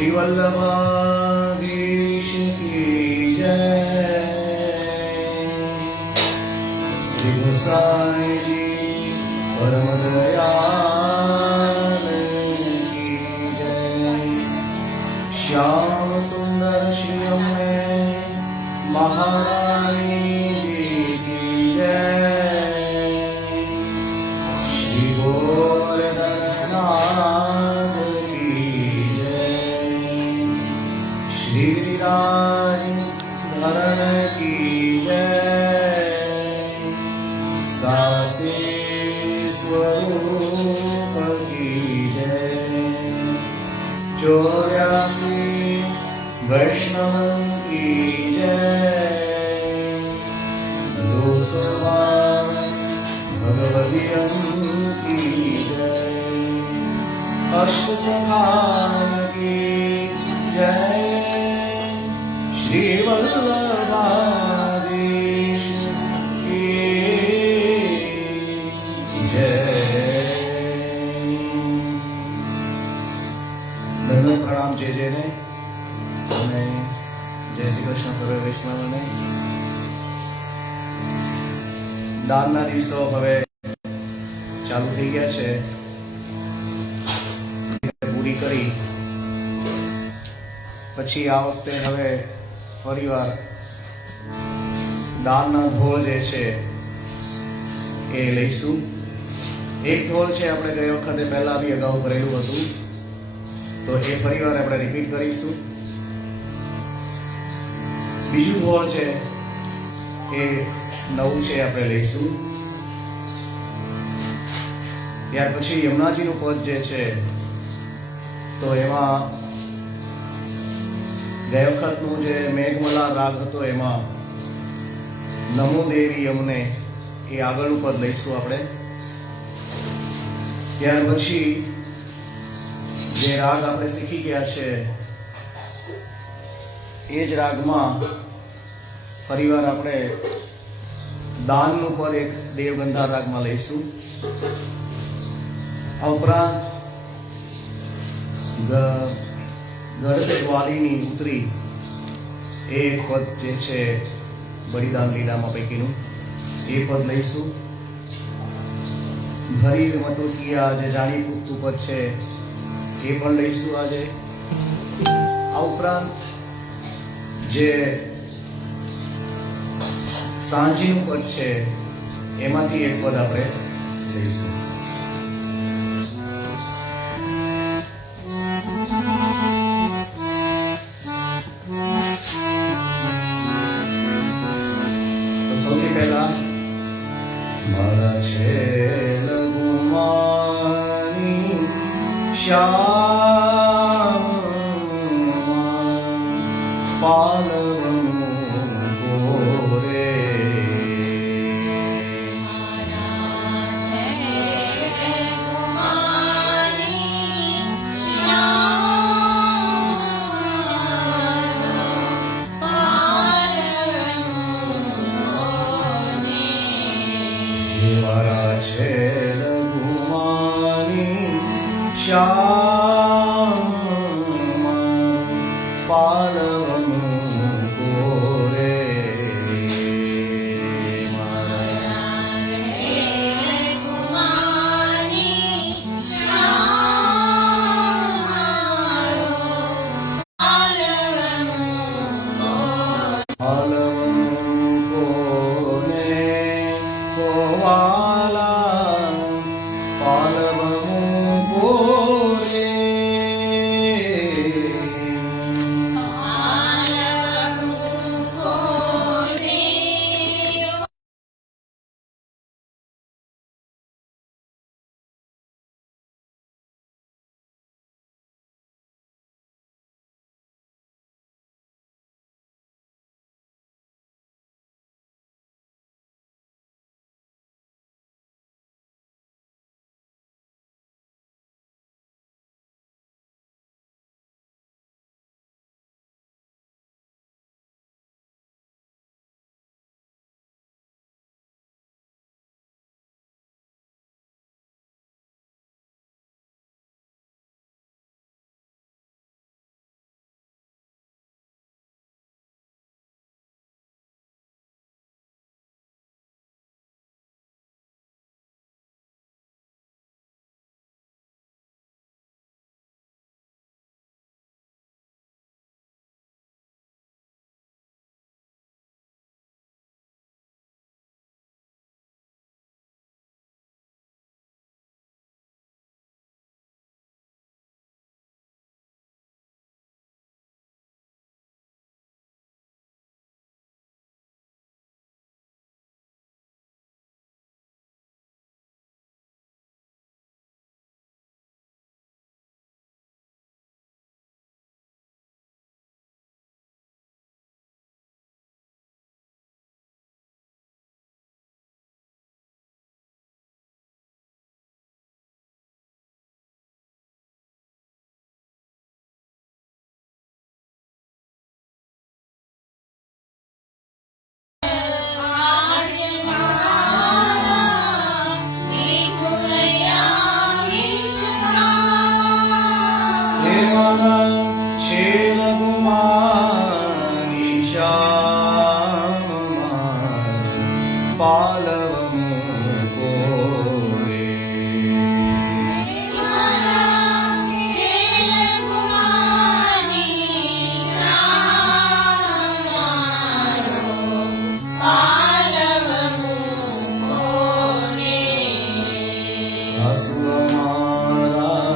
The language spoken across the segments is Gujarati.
श्री वल्लभाधीश की जय। श्री गोसाई जी परम दयाल की जय। श्याम सुंदर श्री अम्मे महारानी जी की जय। श्री गोवर्धननाथ की जय। श्री गिरिराज धरण की जय। साते स्वरूप की जय। 84 वैष्णव की जय। 252 भगवतियं की जय। अष्टसंधान की जय। श्री वल्लभाधीश की जय। દંડવત પ્રણામ જે જેને અને જય શ્રી કૃષ્ણ સર્વે વૈષ્ણવને। દાનના દિવસો હવે ચાલુ થઈ ગયા છે, પૂરી કરી પછી આ વખતે હવે ફરીવાર દાનના ઢોળ જે છે એ લઈશું। એક ઢોળ છે આપણે ગઈ વખતે પહેલા બી અગાઉ કરેલું હતું, તો એ ફરીવાર આપણે રિપીટ કરીશું। બીજું ઢોળ છે એ નવું છે આપણે લઈશું। ત્યાર પછી યમુનાજીનું પદ જે છે તો એમાં ગઈ વખતનું જે મેઘમલા રાગ હતો એમાં નમો દેવી યમને એ આગળનું પદ લઈશું આપણે। ત્યાર પછી જે રાગ આપણે શીખી ગયા છે એ જ રાગમાં ફરીવાર આપણે દાનનું પદ એક દેવગંધા રાગમાં લઈશું। આ ઉપરાંત ગળતે ગ્વાલીની ઉતરી એ એક પદ જે છે બલિદાન લીલામાં પૈકીનું એ પદ લઈશું। ભરી મટુકિયા જે જાણી પૂછતું પદ છે એ પણ લઈશું આજે। આ ઉપરાંત જે સાંજીનું પદ છે એમાંથી એક પદ આપણે લઈશું। તો સૌથી પહેલા મારા છેલ ગુમાની શ્યામ પાલવનું કોરે મારા છેલ ગુમાની શ્યામ પાલવનું કોરે પાલવનું કોને હે મારા શેલગુમાની શ્યામ પાલવ મૂકો રે. સાસુ અમારા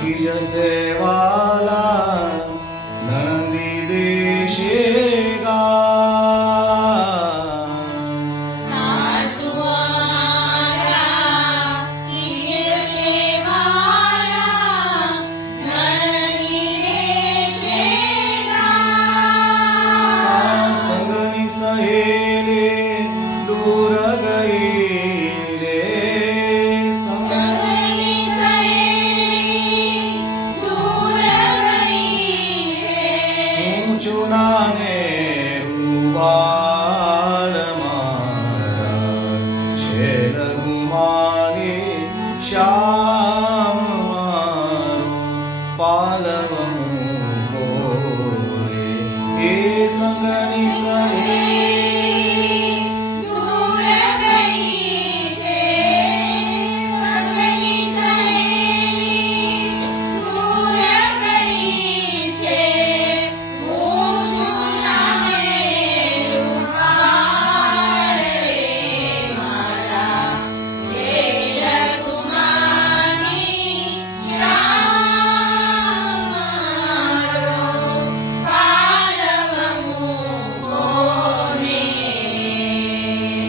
ખીજસે વાલા નણંદી દેશે ગા. સંગની સહેલી દૂર ગઈ રે. ઊંચું નાને રૂવાળ મારા શેલગુમાની શ્યામ મારો પાલવ મૂકો રે. એ સંગની સહેલી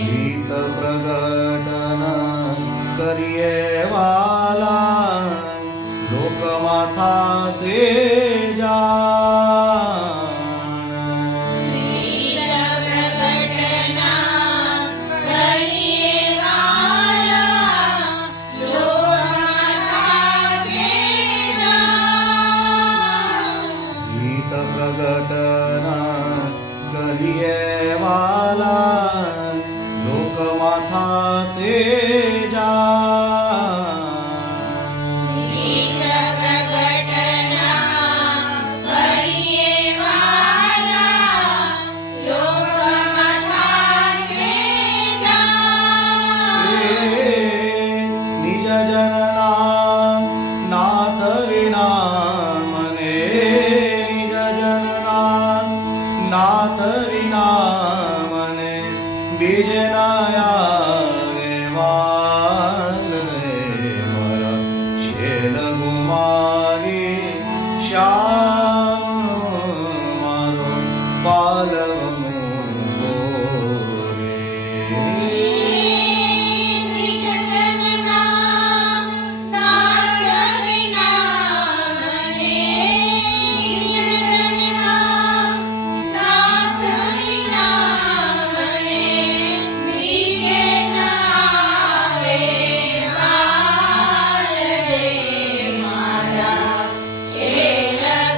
ગીત પ્રગટન કરીએ વાલા લોકમાં થાશે જાણ. ગીત પ્રગટન કરીએ વાલા લોકમાં થાશે જાણ. નિજ જનના નાથ વિના મને નિજ જનના નાથ વિના મને બીજે ના આવે વાલ રે. મારા શેલગુમાની શ્યામ મારો પાલવ મૂકો રે. Shela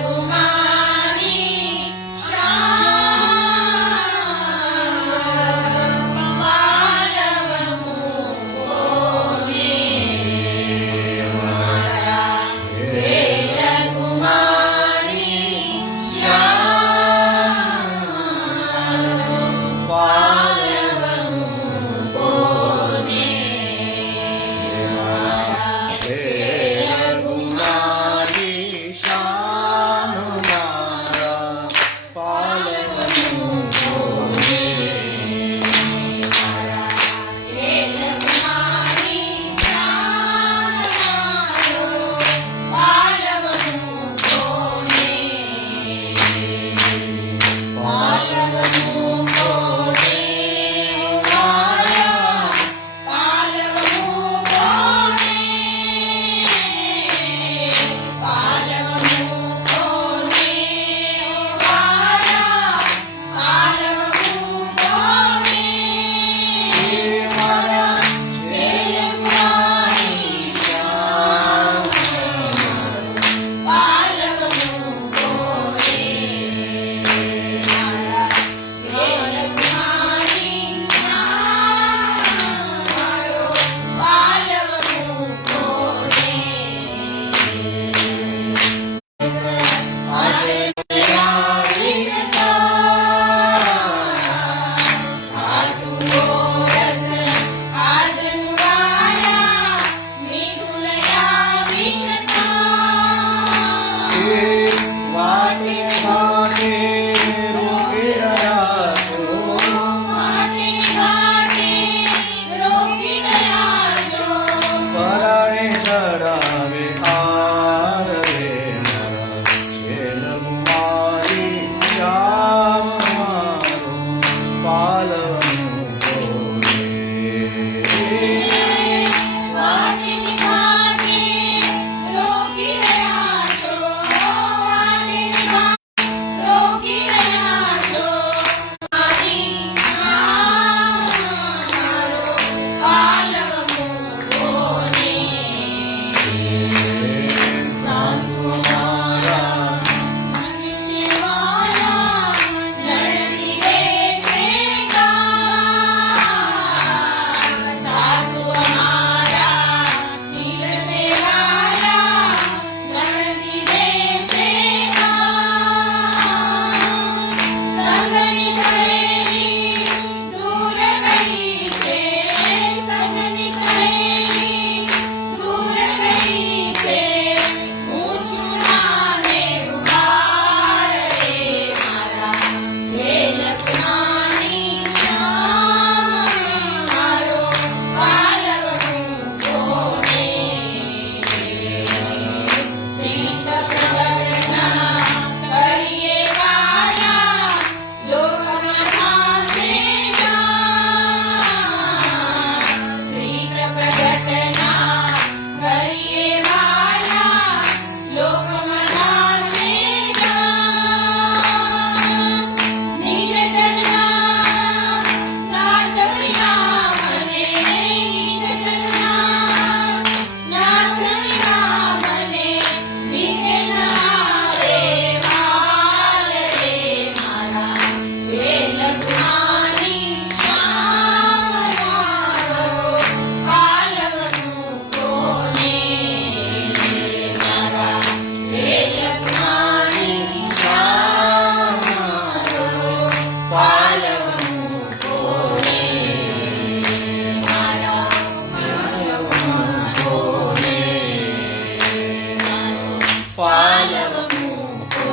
પાલવ મૂકો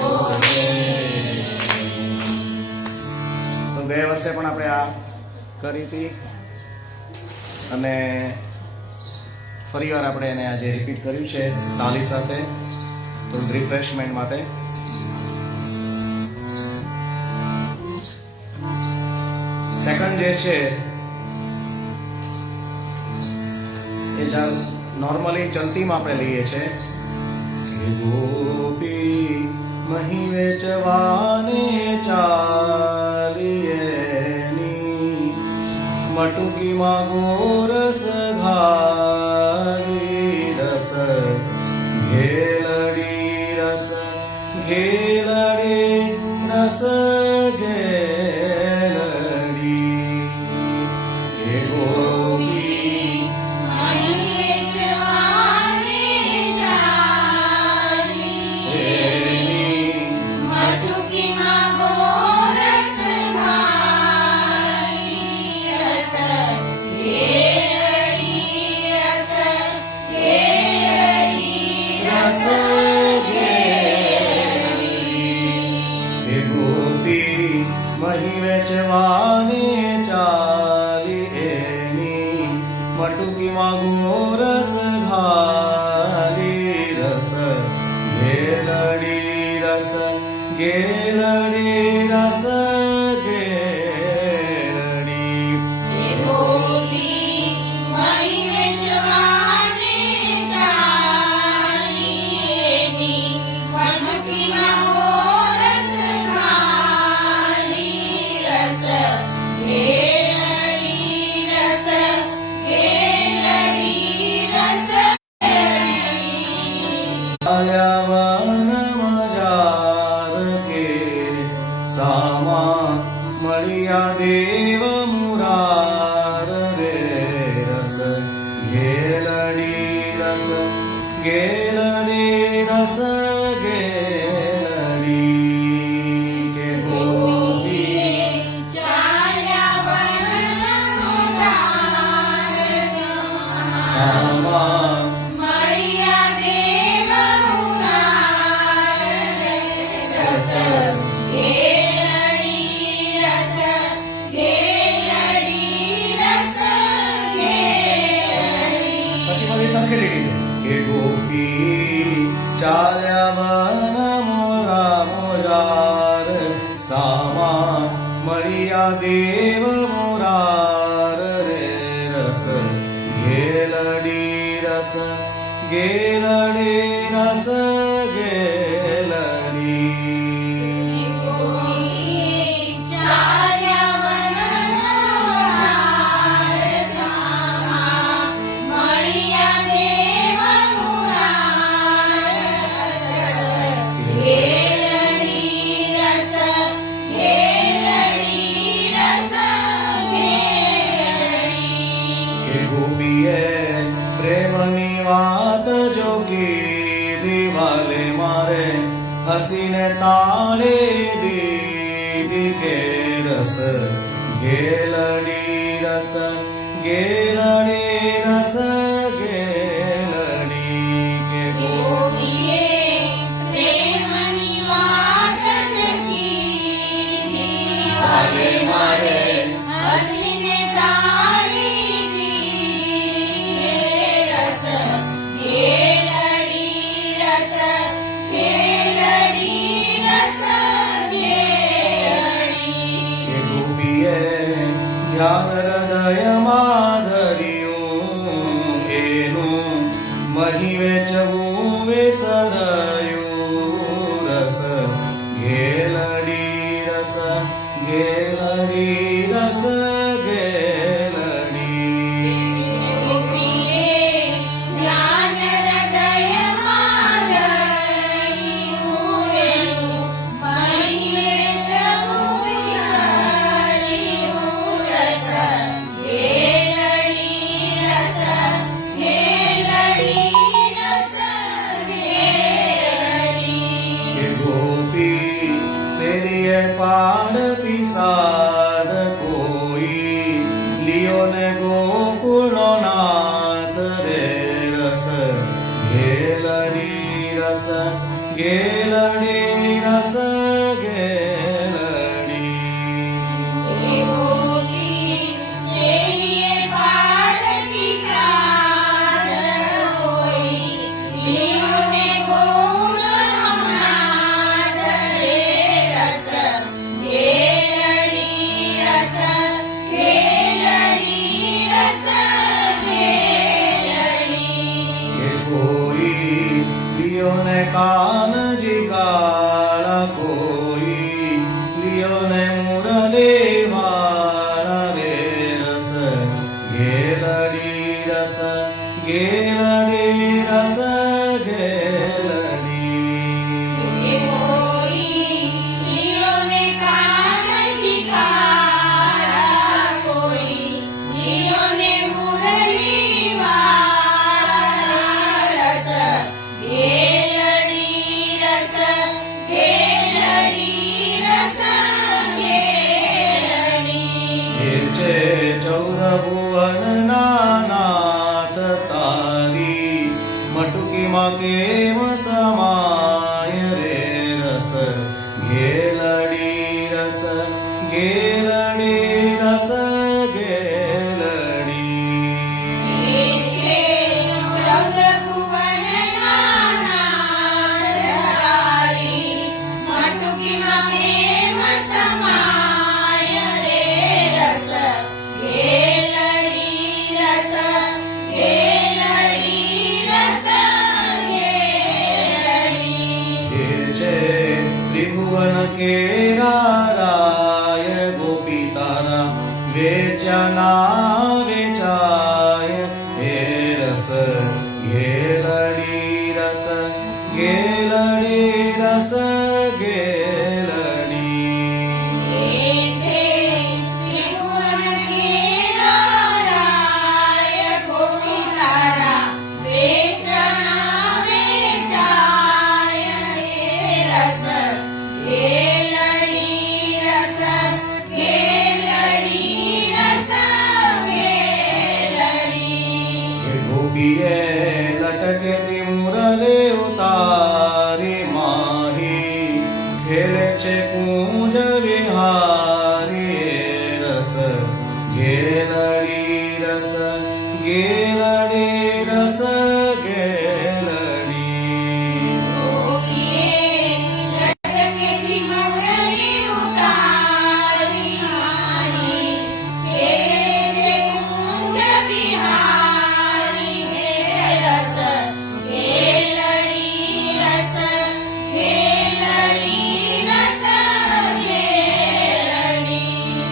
રે. તો ગયા વર્ષે પણ આપણે આ કરી હતી અને ફરીવાર આપણે એને આજે રિપીટ કર્યું છે તાલી સાથે થોડું રિફ્રેશમેન્ટ માટે. સેકન્ડ જે છે એ નોર્મલી ચલતીમાં આપણે લઈએ છીએ કે ગોપી મહી વેચવાને ચાલીએની મટુકીમાં ગોરસ ઘારી રસ ઘેલડી રસ ઘેલડી રસ ઘેલડી હે ગોપી મહી વેચવાને ચાલી એની મટુકીમાં ગોરસ ઘાલી રસ ઘેલડી રસ ઘેલડી રસ ઘેલડી આલ્યાવન મજાર કે સામા મળ્યા દેવ મુરાર રે રસ ઘેલડી રસ ઘેલડી રસ ઘેલડી કે ગોપી સામા કે ગોપી ચાલ્યા વન મોરા મોરાર સામા મળ્યા દેવ મોરાર રે રસ ઘેલડી રસ ઘેલડી રસ ઘેલડી ગોપીએ પ્રેમની વાત જો કીધી વાલે મારે હસીને તાળી દીધી કે રસ ઘેલડી રસ ઘેલડી રસ ઘેલડી કે વાલે મારે ધ્યાન હૃદયમાં ધર્યું એનું મહી વેચવું વિસરાયું રસ ઘેલડી રસ ઘેલડી રસ પાડતી સાદ કોઈ લિયો ને ગોકુળનો નાથ રે રસ ઘેલડી રસ ગેલડી રસ ગેલડી. કે કોઈ લિયો ને કાનજી કાળા, કોઈ લિયો ને મુરલી વાળા રે રસ ગેલડી રસ ગેલડી રસ ગેલડી. એ છે 14 ભુવનના નાથ તારી, મટુકીમાં કેમ સમાય રે રસ ગેલડી રસ ગેલડી રસ ગેલડી. એ છે ત્રિભુવન કેરા રાય, ગોપી તારા વેચાના વેચાય હે રસ ગેલડી રસ ગેલડી રસ ગેલડી. કે ગોપીએ લટકેતી મુરલે ઉતારી, માહી ખેલે છે કુંજ વિહારી હે રસ ગેલડી રસ ગેલડી રસ ગેલડી.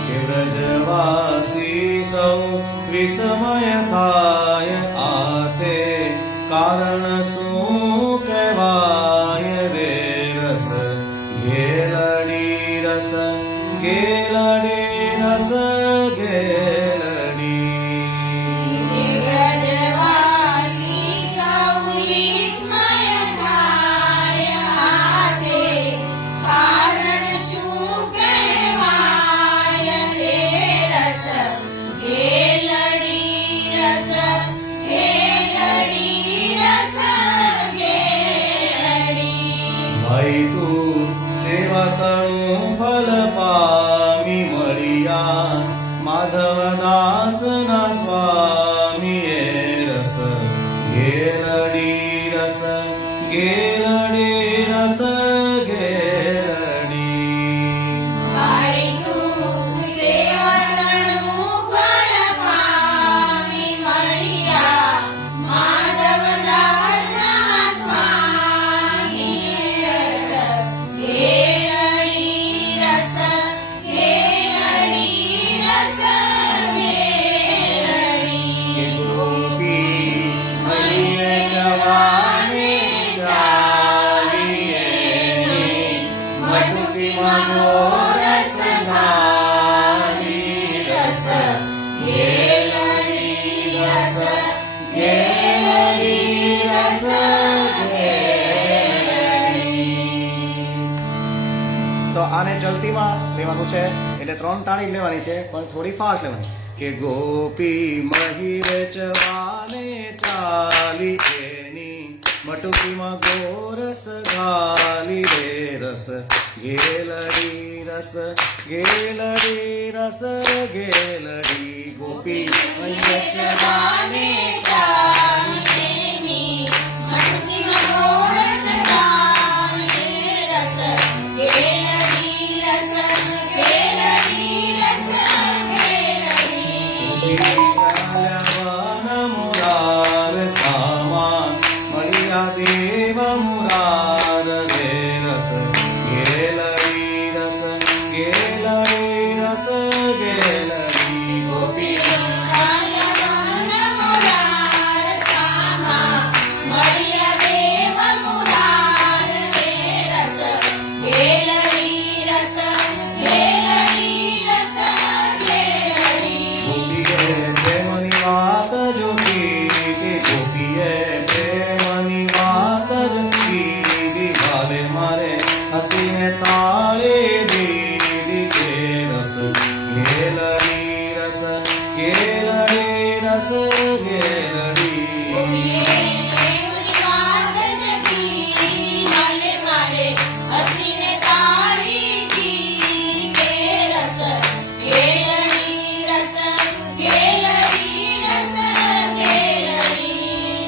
કે વ્રજવાસી સૌ વિસ્મય થાય, આતે કારણ શું કહેવાય રે રસ ગેલડી રસ ગેલડી રસ ગેલડી. ભાઈ તું સેવા તણું ફલ પામી મળ્યા, માધવદાસના સ્વામી એ રસ ગેલડી રસ ગેલડી રસ ગેલડી. તો આને ચલતીમાં લેવાનું છે એટલે 3 તાળી લેવાની છે પણ થોડી ફાસ્ટ લેવાની કે ગોપી મહી વેચવાને ચાલી એની મટુકીમાં ગોરસ ઘા વાલી રે રસ ગેલડી રસ ગેલડી રસ ગેલડી ગોપી જવાને ચાંદની મટકીમાં ગોળસ ગાને રસ ગેલડી રસ ગેલડી રસ ગેલડી મુરાર સામા મળ્યા દેવ મુરાર રે રસ ગેલડી રસ ગેલડી રસ ગેલડી ગોપી ચાલવન મુરાર સામા મળ્યા દેવ મુરાર રે રસ ગેલડી રસ ગેલડી રસ ગેલડી ગોપીએ પ્રેમની વાત જો કીધી ગોપીએ પ્રેમની વાત જો કીધી ભાલે મારે હસીને તાળી દીધી કે રસ ગેલડી રસ ગેલડી રસ ગેલડી ગોપીએ પ્રેમની વાત જપી માલે મારે હસીને તાળી દી કે રસ ગેલડી રસ ગેલડી રસ ગેલડી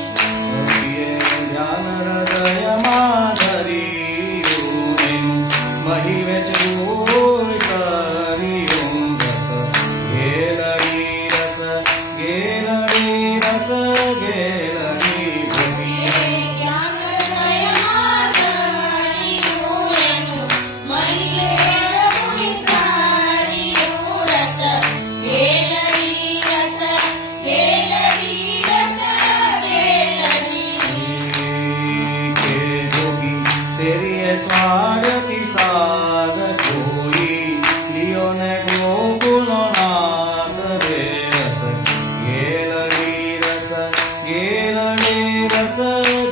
ગોપીએ ધ્યાન હૃદયમાં ધર્યું એનું મહી વેચવું કર્યું રસ ગેલડી રસ ગેલડી રસ ગેલડી ગોપીએ જ્ઞાન હૃદયમાં ધર્યું એનું મહીએ જપું સાર્યું રસ ગેલડી રસ ગેલડી રસ ગેલડી કે જોગી શેરીએ સ્વાડતી સાદ કોઈ લિયો ને ગોકુળનો નાદ રે રસ ગેલડી રસ ગેલડી રસ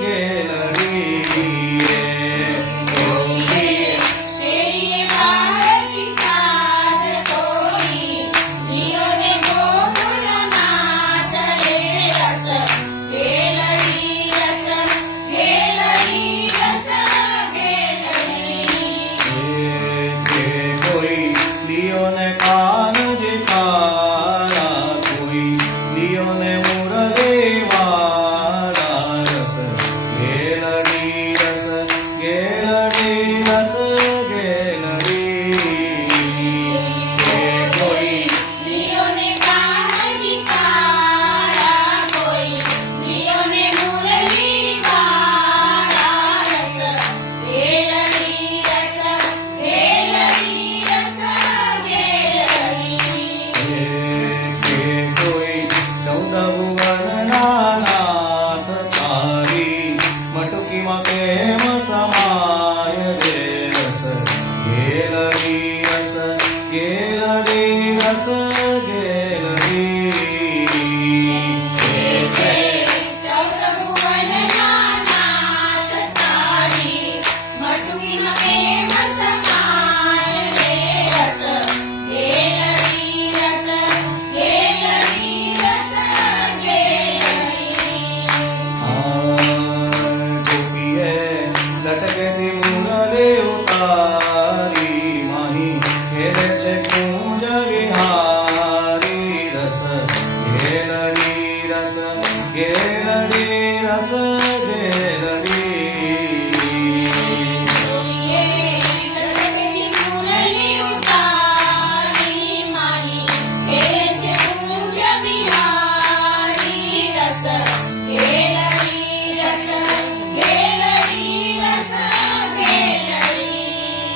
ગેલડી ગોપીએ શેરીએ વાળતી સાદ કોઈ લિયોને ગોકુળનો નાદ રે રસ ગેલડી રસ ગેલડી રસ ગેલડી કે કોઈ લિયો ને કાન જે કાળા કોઈ લિયો ને મુરલી વાળા રસ ગેલડી રસ ગેલડી રસ ગેલડી કે કોઈ લિયોને કાનજી કાળા કોઈ લિયોને મુરલી વાળા રસ ગેલડી રસ ગેલડી રસ ગેલડી કે કોઈ ચૌદ ભુવનના નાથ તારી મટકીમાં પ્રેમ સમાય રે રસ ગેલડી રસ ગેલડી રસ ગેલડી છે ચૌદ ભુવનના નાથ તારી મટકીમાં પ્રેમ સમાય રે રસ ગેલડી રસ ગેલડી રસ ગેલડી ગોપીએ લટકેથી મુરલી ઉતારી માહી ખેલે છે કુંજ વિહારી રસ ગેલડી રસ ગેલડી રસ ગેલડી ગોપીએ લટકેથી મુરલી ઉતારી માહી ખેલે છે કુંજ બિહારી રસ ગેલડી રસ ગેલડી રસ ગેલડી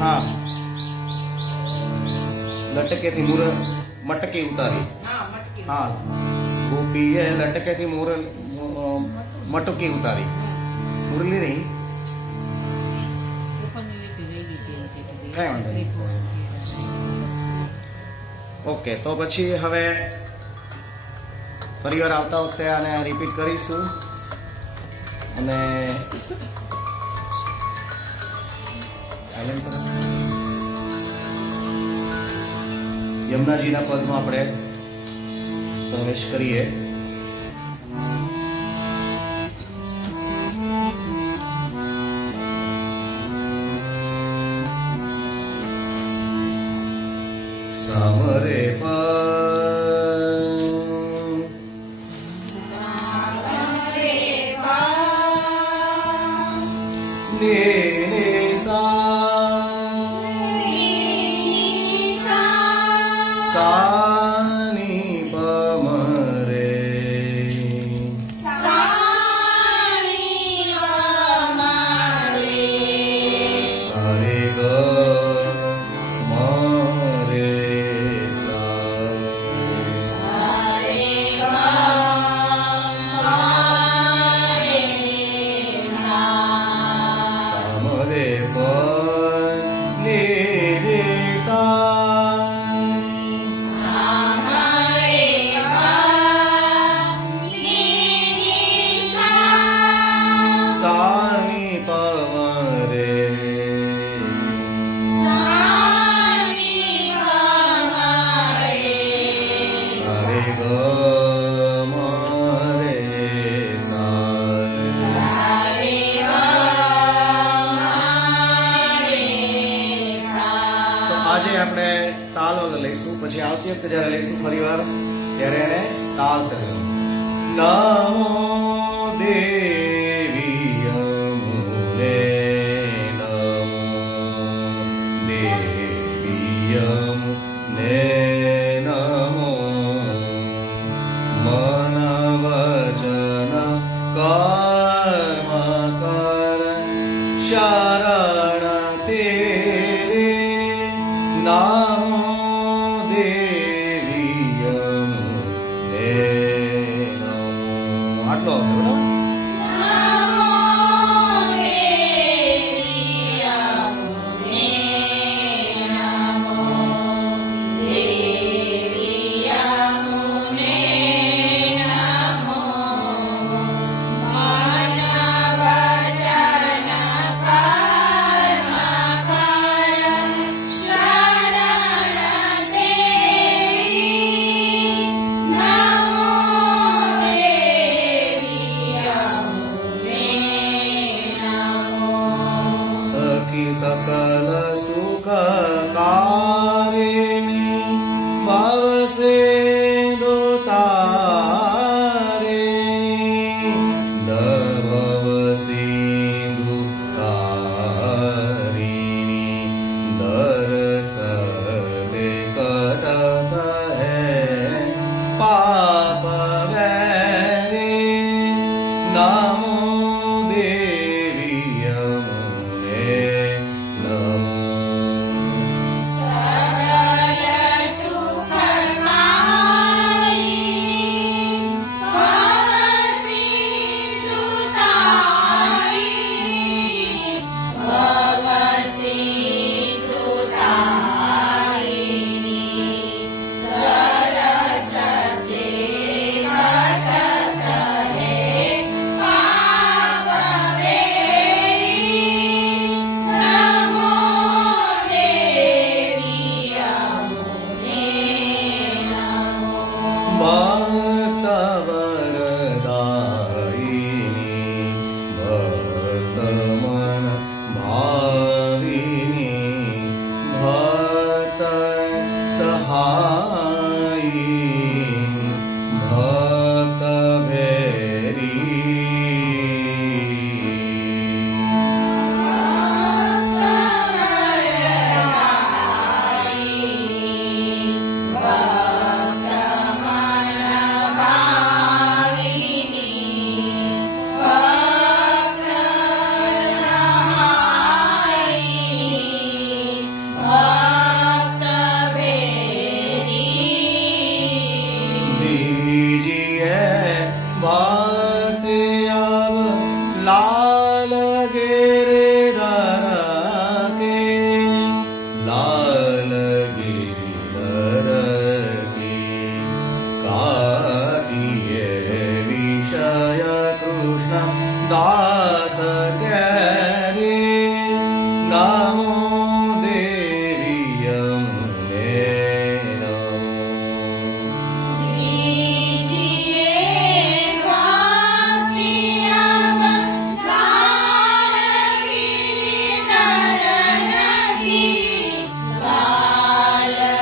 હા લટકેથી મટકી ઉતારી હા ગોપીએ લટકેથી મટકી ઉતારી મુરલી નહીં કઈ વાંધો નહીં. ઓકે તો પછી હવે ફરીવાર આવતા વખતે આને રિપીટ કરીશું અને યમુનાજીના પદમાં આપણે પ્રવેશ કરીએ. સામરે સાની પમરે સારે ગ મરે સામરે સાની પમરે સારે ગ મરે તો આજે આપણે તાલ વગર લઈશું, પછી આવતી વખતે જ્યારે લઈશું ફરીવાર ત્યારે એને તાલ સાથે નમો દેવી યમુને નમો દેવી યમુને નમો મન વચન કર્મ કર શરણ તેરે નમો દેવી યમુને નમો. આટલો આવશે બરાબર. सकल सुख कारिणी भव सिंधु तारिणी भव सिंधु तारिणी दरस विकट है पाप वैरी नमो देवी यमुने नमो નમો દેવી યમુને નમો. બીજીએ વાક્યામ લાલગીરી કરણગી, લાલગીરી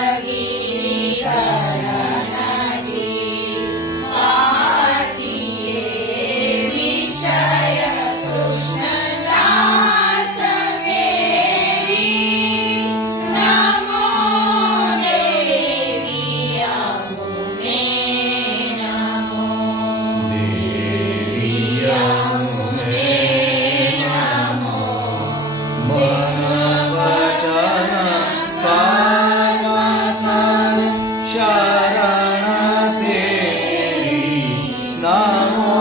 કરણગી. પાટીએ વિષય કૃષ્ણદાસ કેરી, નમો દેવી યમુને નમો. દેવી યમુને નમો. મન વચન કર્મ તન શરણ તેરી. નમો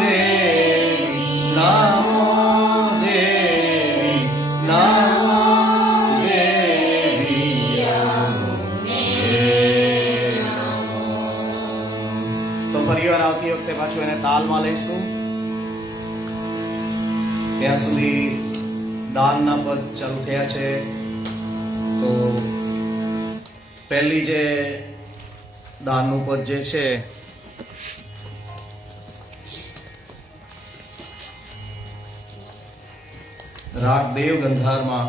દેવી, નમો દેવી, નમો દેવી યમુને નમો. તો ફરીવાર આવતી વખતે પાછું એને તાલમાં લઈશું. ત્યાં સુધી દાનના પદ ચાલુ થયા છે. તો પહેલી જે દાનનું પદ જે છે રાગ દેવ ગંધારમાં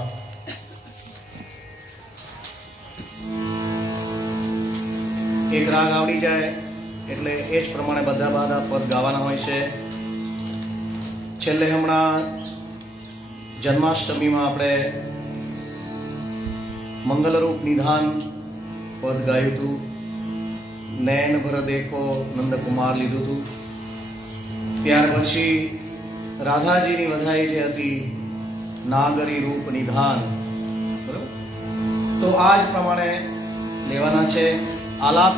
એક રાગ આવડી જાય એટલે એ જ પ્રમાણે બધા પદ ગાવાના હોય છે. છેલ્લે હમણાં જન્માષ્ટમીમાં આપણે મંગલરૂપ નિધાન પદ ગાયું હતું. નૈન ભર દેખો નંદકુમાર લીધું હતું. ત્યાર પછી રાધાજીની વધાઈ જે હતી નાગરી રૂપ નિધાન. બરાબર? તો આ જ પ્રમાણે લેવાના છે. આલાપ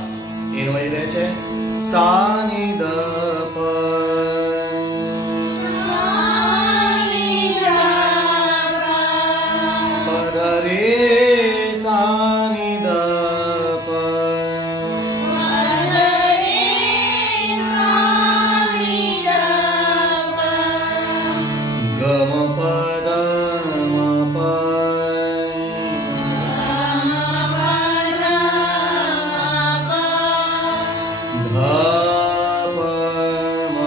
એ વળી રહે છે સાની દ પ. પદ રે સાની દ પ. ગમ પદ મ પ. ધ પ મ.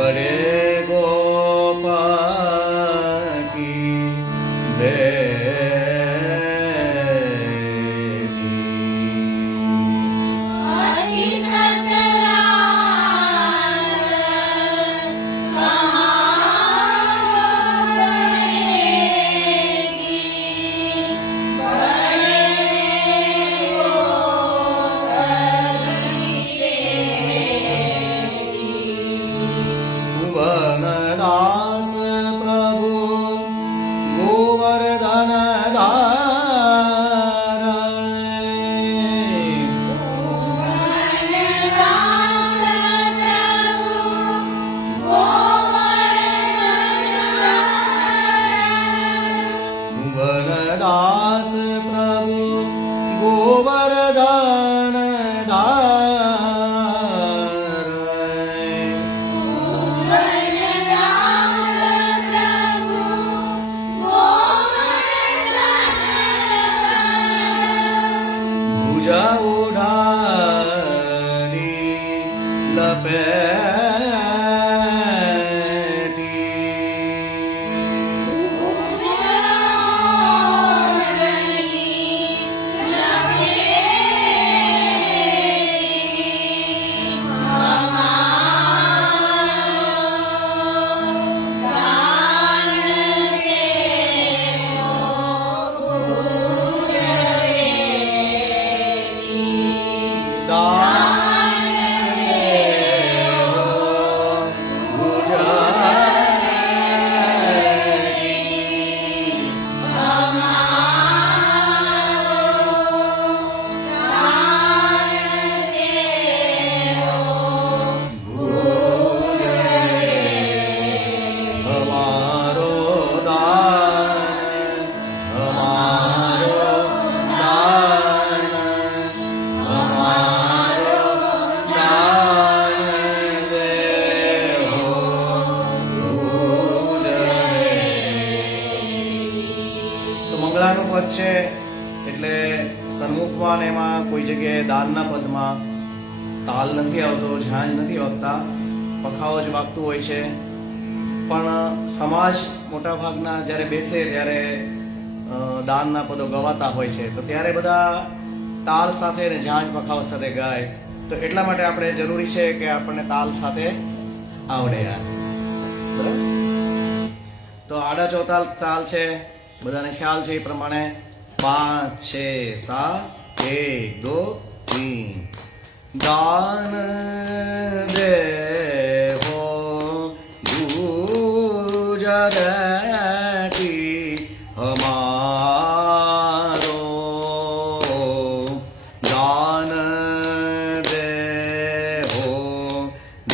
बड़े गोपाल की अति सतराम कहाँ करेगी बड़े भुवनदास प्रभु गोवर्धन वनदास प्रभु गोवर्धन भुवनदास प्रभु गोवर्धन भुजा उडानी लपेटी हमारो दान हमारो दान हमारो दान देहो તો મંગળાનું પદ છે એટલે સન્મુખમાં ને એમાં કોઈ જગ્યાએ દાનના પદમાં તાલ નથી આવતો, ઝાંઝ નથી વાગતા, પખાઓ જ વાગતું હોય છે. પણ સમાજ મોટા ભાગના જ્યારે બેસે ત્યારે દાનના પદો ગવાતા હોય છે, તો ત્યારે બધા તાલ સાથે અને ઝાંઝ પખાઓ સાથે ગાય. તો એટલા માટે આપણે જરૂરી છે કે આપણને તાલ સાથે આવડે યાર. બરાબર? તો આડા ચોતાલ તાલ છે, બધાને ખ્યાલ છે એ પ્રમાણે 5 6 7 1 2 3 દાન દેહો गुजरती हमारो दान देहो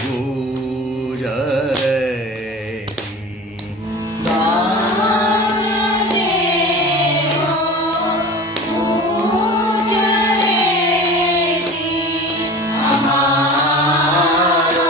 गुजरती दान हमारो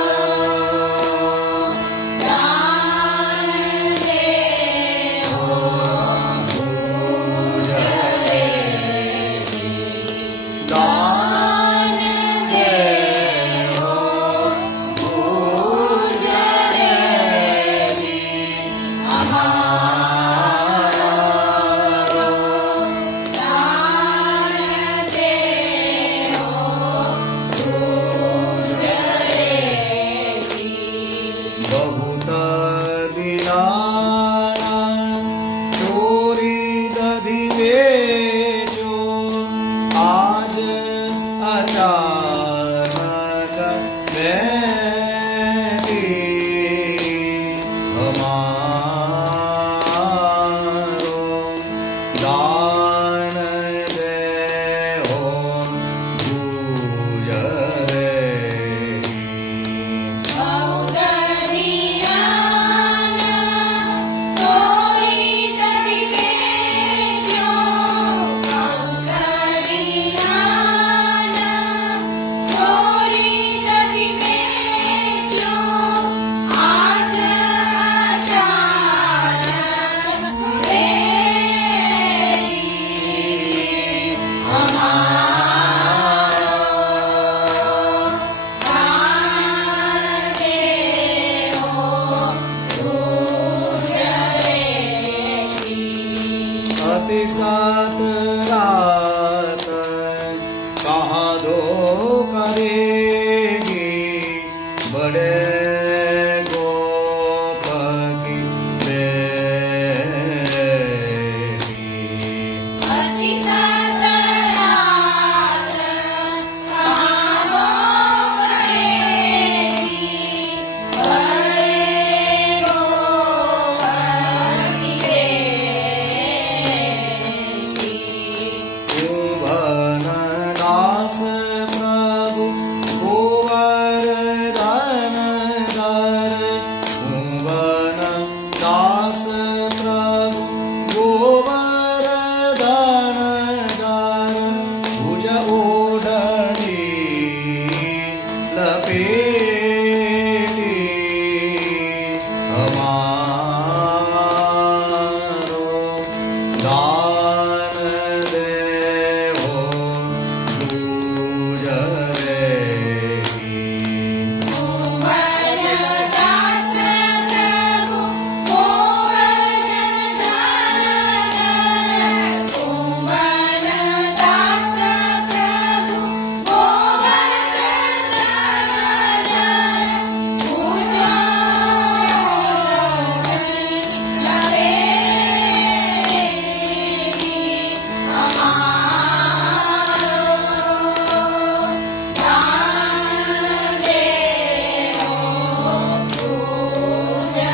साथ रात कहाँ दो करेगी बड़े गोप की बेटी। अति सतरात कहाँ दो करेगी बड़े गोपाल की बेटी। भुवन दास प्रभु गोवर्धन धर भुवन दास प्रभु गोवर्धन धर भुज ओढ़नी लपेटी हमारो दान देवो गुजरेगी। भुवन दास प्रभु गोवर्धन धर भुवन दास प्रभु गोवर्धन धर भुज लपेटी हमारो दान देवो गुजरेगी।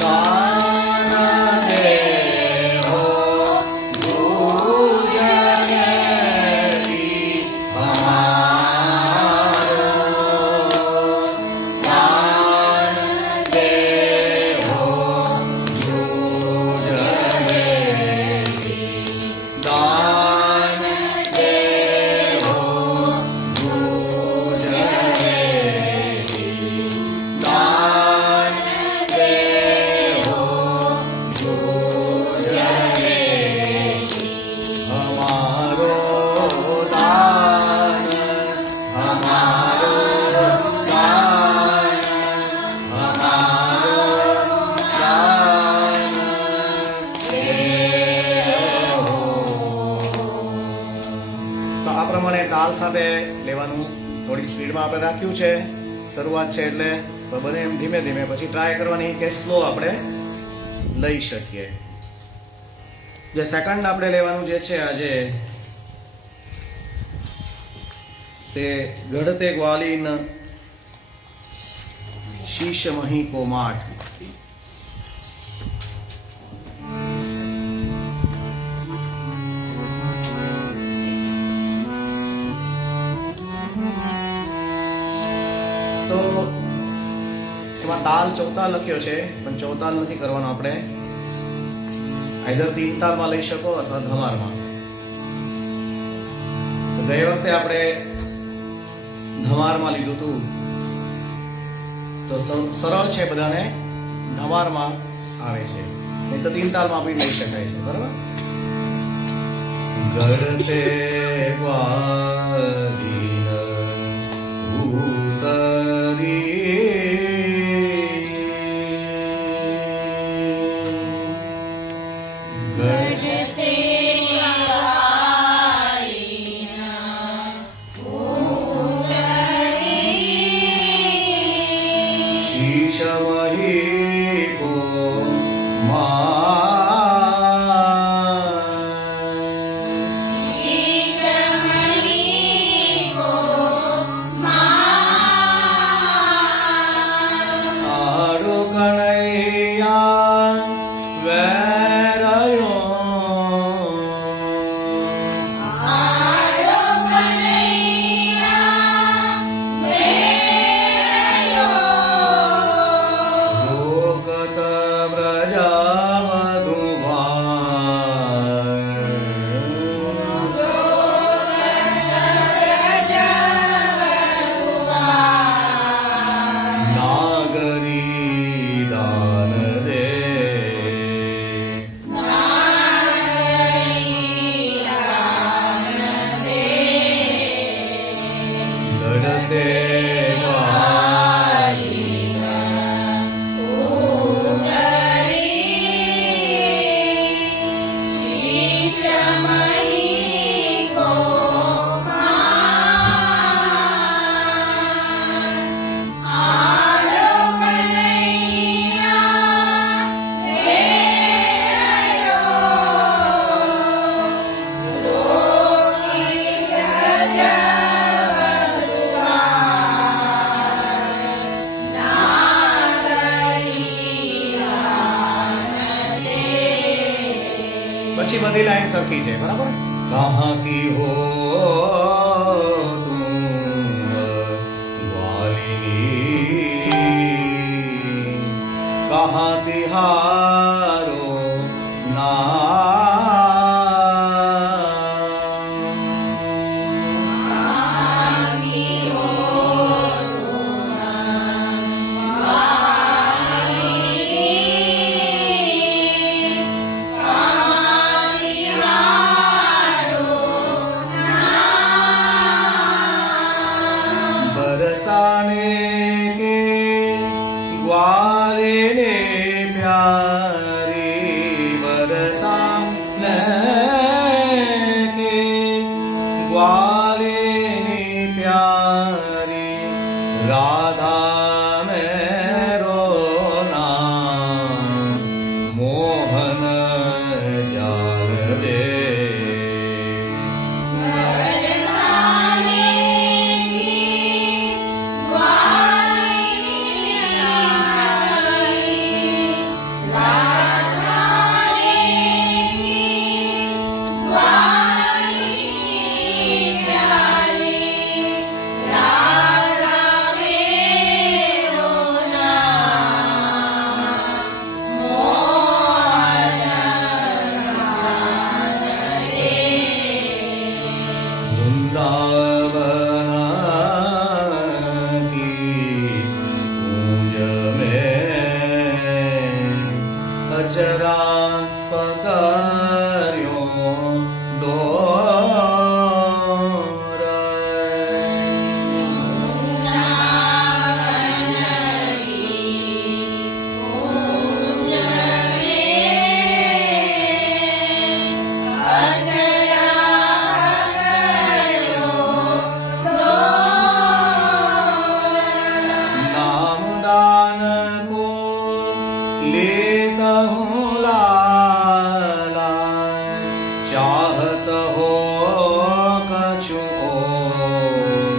दान देवो गुजरेगी हमारो दान देवो गुजरेगी। दान देवो गुजरेगी। दान देवो गुजरेगी। हमारो दान हमारो दान हमारो दान देवो। તો આ પ્રમાણે તાલ સાથે લેવાનું થોડી સ્પીડમાં આપણે રાખ્યું છે, શરૂઆત છે એટલે તો બને એમ ધીમે ધીમે પછી ટ્રાય કરવાની કે સ્લો આપણે લઈ શકીએ. જે સેકન્ડ આપણે લેવાનું જે છે આજે તે ગઢતે ગ્વાલીન શીશ મહી કો માઠ. તો એમાં તાલ ચૌતાલ લખ્યો છે પણ ચૌતાલ નથી કરવાનો આપણે, આઈધર તીન તાલમાં લઈ શકો અથવા ધમારમાં. તો ગઈ વખતે આપણે ધમારમાં લીધું હતું તો સરળ છે બધાને ધમારમાં આવે છે, નહીં તો તીન તાલમાં બી લઈ શકાય છે. બરાબર. ગળતે વાદીન ગઢતે આઈના ઉતરી શીશ મહી કો શીશ મહી કો પછી બધી લાઈન સરખી છે, બરાબર? કહા કી હો તુમ ગ્વાલિની, કહા તિહારો बरसाने के ग्वारे ने प्यारी, बरसाने के ग्वारे ने प्यारी, राधा मेरो नाम मोहन जान दे। वृंदावन की पूज में अचरा पकड़्यो डोर, नाम दान को लेता हूँ लाला, चाहत हो कछु और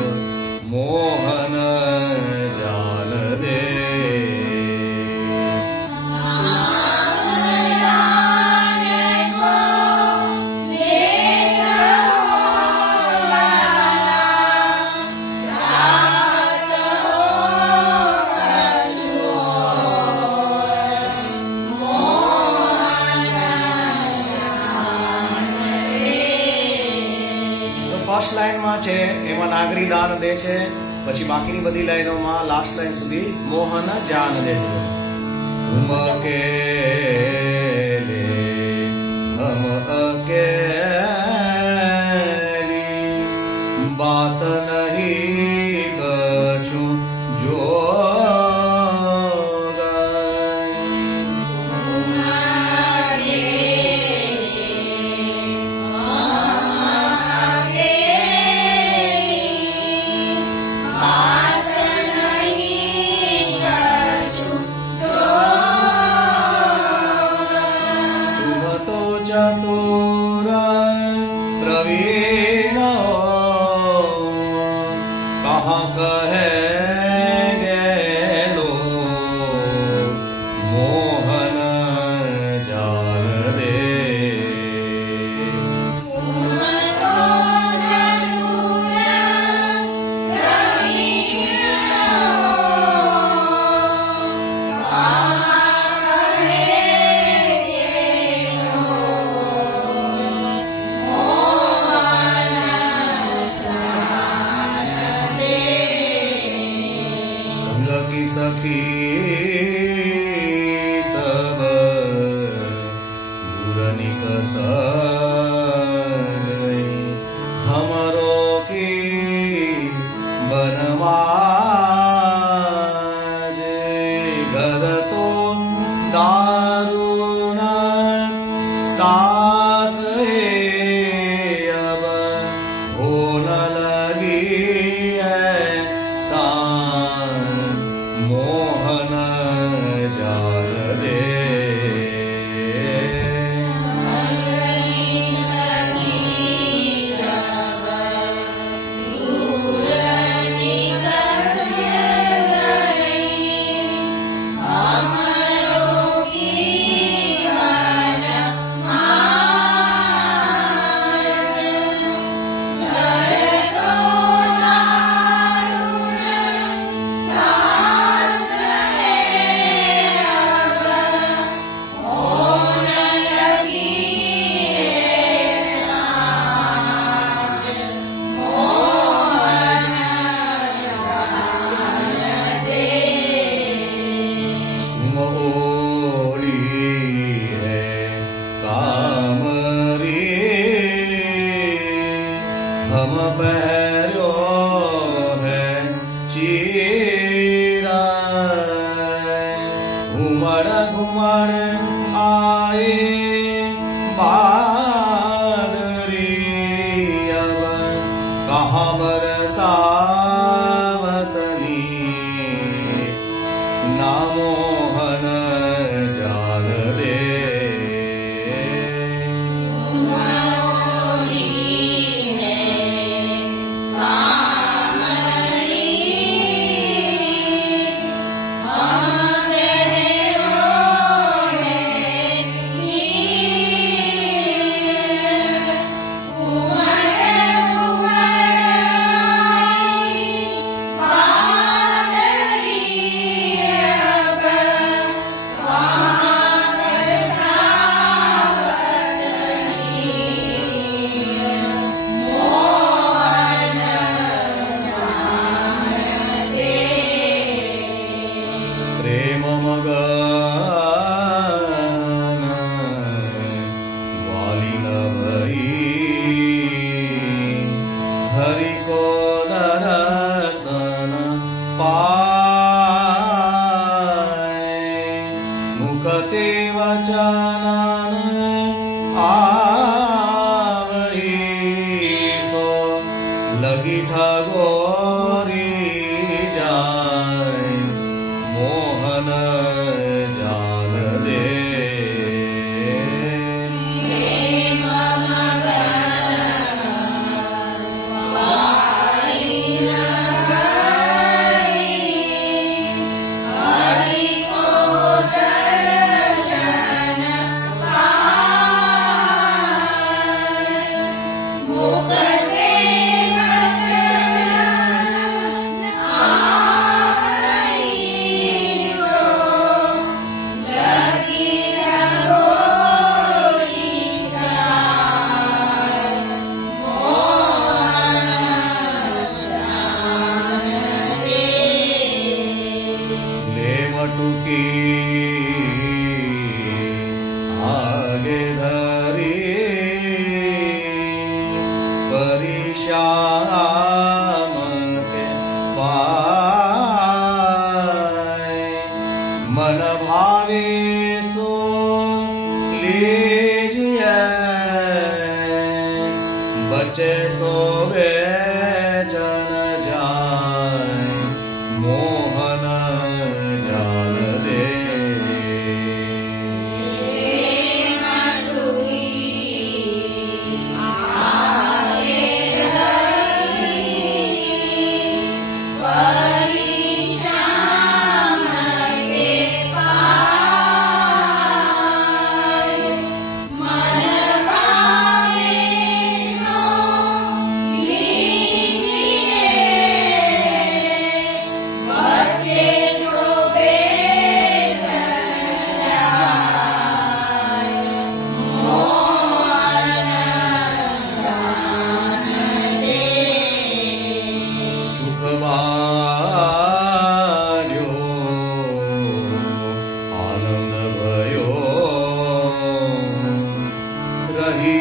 मोहन जाल दे। ફર્સ્ટ લાઈનમાં છે એમાં નાગરી દાન દે છે, પછી બાકીની બધી લાઈનોમાં લાસ્ટ લાઈન સુધી મોહન જાન દે છે. તુમ અકેલે હમ અકેલી, બાત નહીં કછું चतुर प्रवीण कहाँ कहेंगे लोग मोहन जान दे। की सखी सब बुरनिक गई, हमरो की बनवाज, घर तो दारुण सास अब होने लगी है मोहन જીરાય ઘુમડ ઘુમડ આયે બાદરી અબ કહા બરસાવતની ના મોહન જાન દે પ્રેમ મગન વાલી ન ભઈ હરિ કો દર્શન પાય મુખતે વચન આવઈ સો લગી ઠગોરી જાય મોહન જાન દે ટૂકી આગે ધરી પરિશ્યામ કે પાય મન ભાવે સો લીજે બચે સો વેચન જાય મોહન જાન દે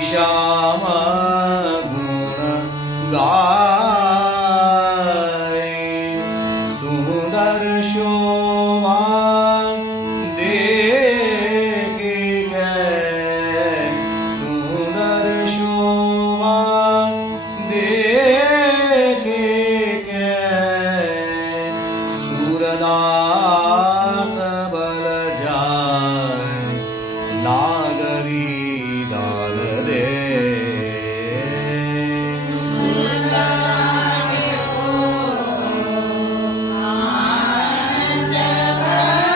શ્યામ ગુણ ગાય સુંદર શોભા દેખી કે સુંદર શોભા દેખી કે સુરદાસ બલ જાય નાગરી દાન દે આનંદ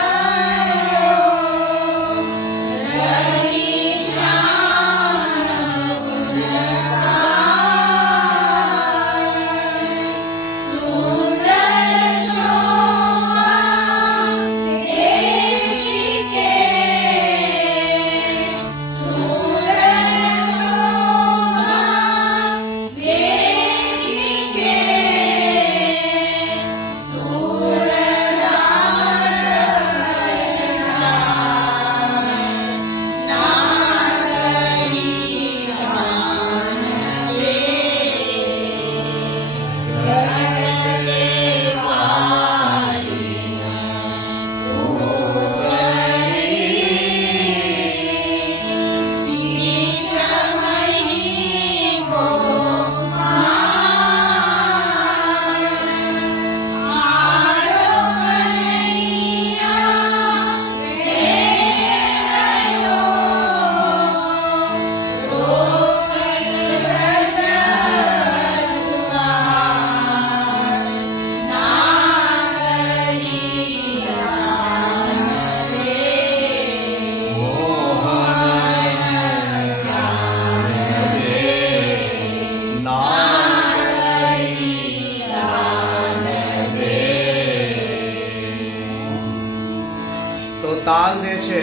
તાલ જે છે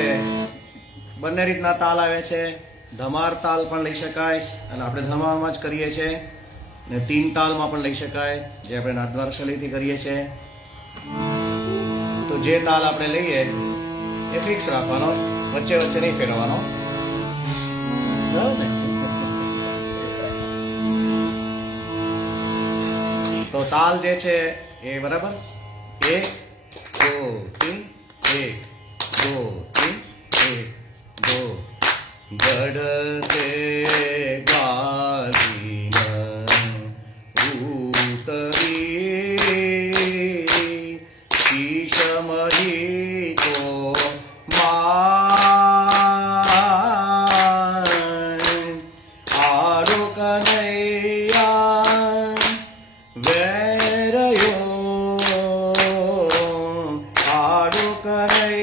બંને રીતના તાલ આવે છે. ધમાર તાલ પણ લઈ શકાય અને આપણે ધમારમાં જ કરીએ છીએ, ને 3 તાલમાં પણ લઈ શકાય, જે આપણે નાદદ્વાર શૈલીથી કરીએ છીએ. તો જે તાલ આપણે લઈએ એ ફિક્સ રાખવાનો, વચ્ચે વચ્ચે નહીં ફેરવાનો, બરાબર ને? તો તાલ જે છે એ બરાબર 1 2 3 1 2 3 1 2 ગડતે ગાલીન ઉતરી શીશમહી તો માન આડો કનૈયા વેરયો આડો કનૈયા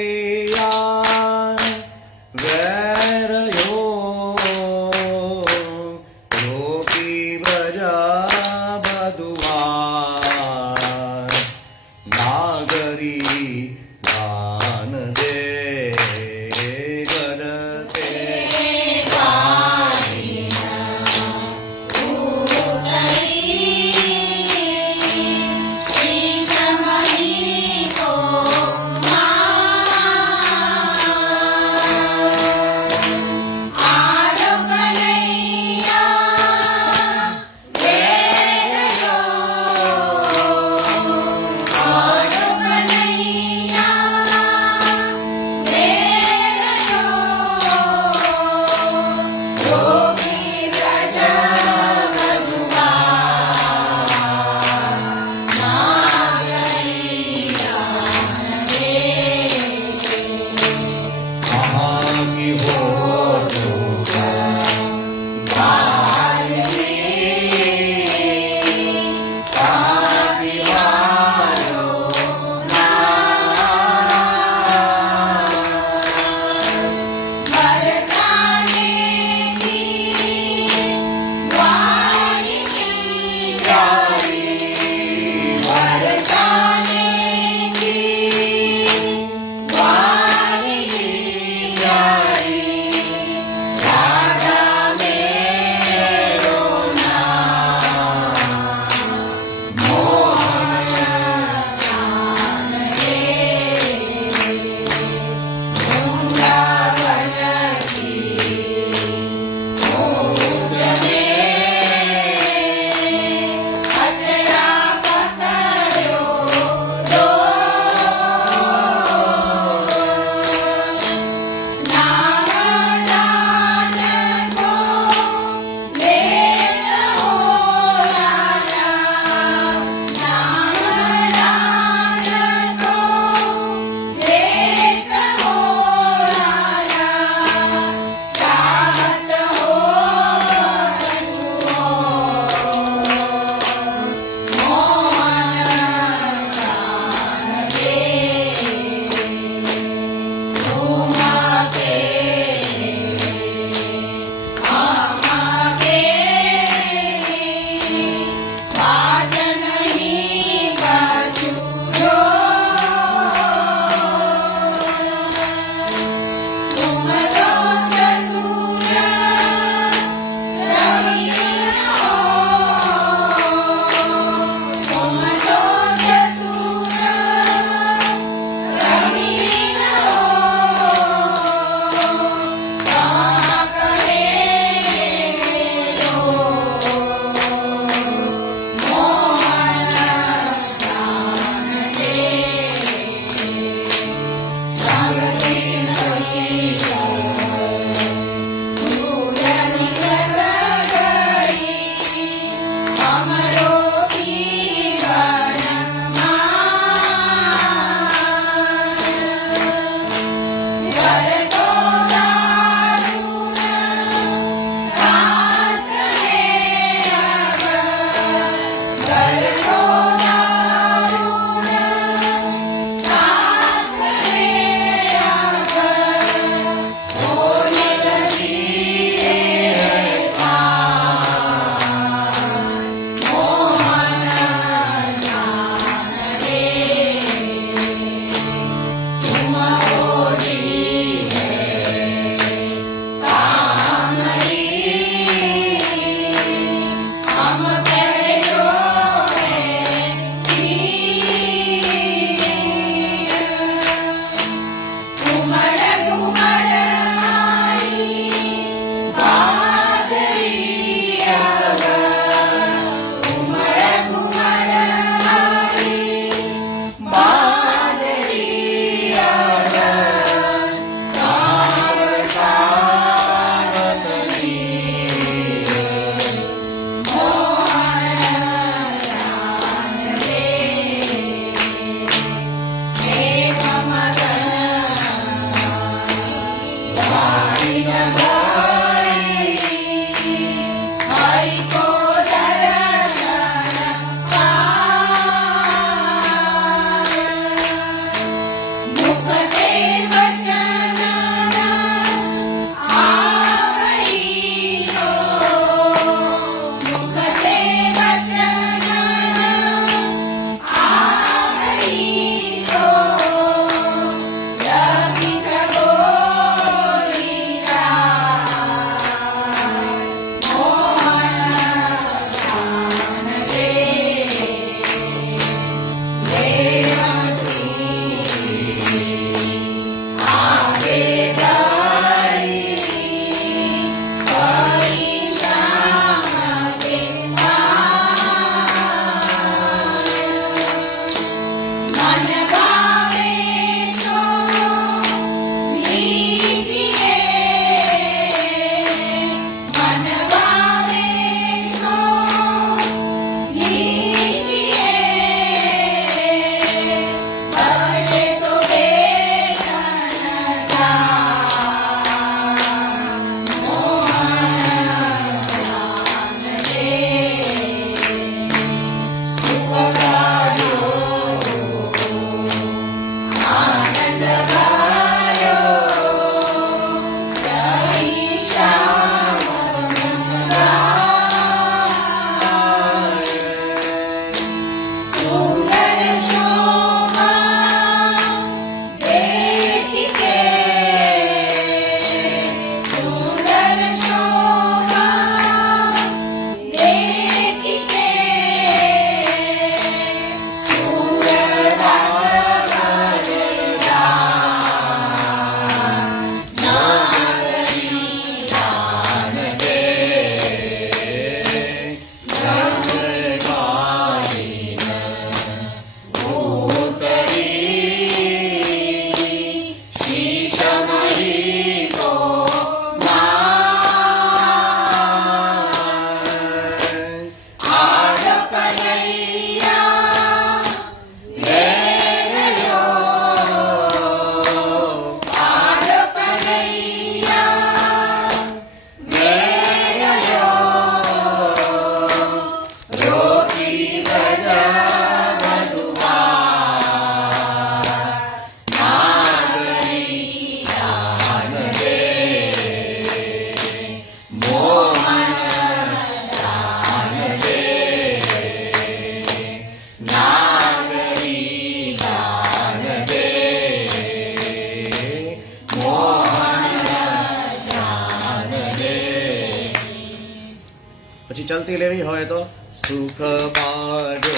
ચલતી લેવી હોય તો સુખ પાડો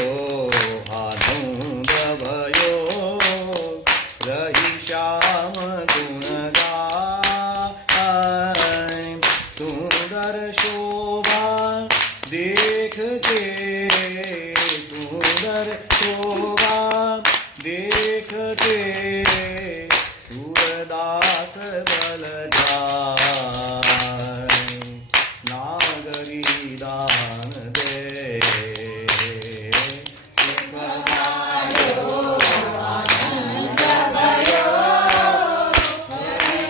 આનંદ ભયો રહી શ્યામ ગુણ ગાય સુંદર શોભા દેખ કે સુંદર શોભા દેખ કે सूरदास बल जाय नागरी दान दे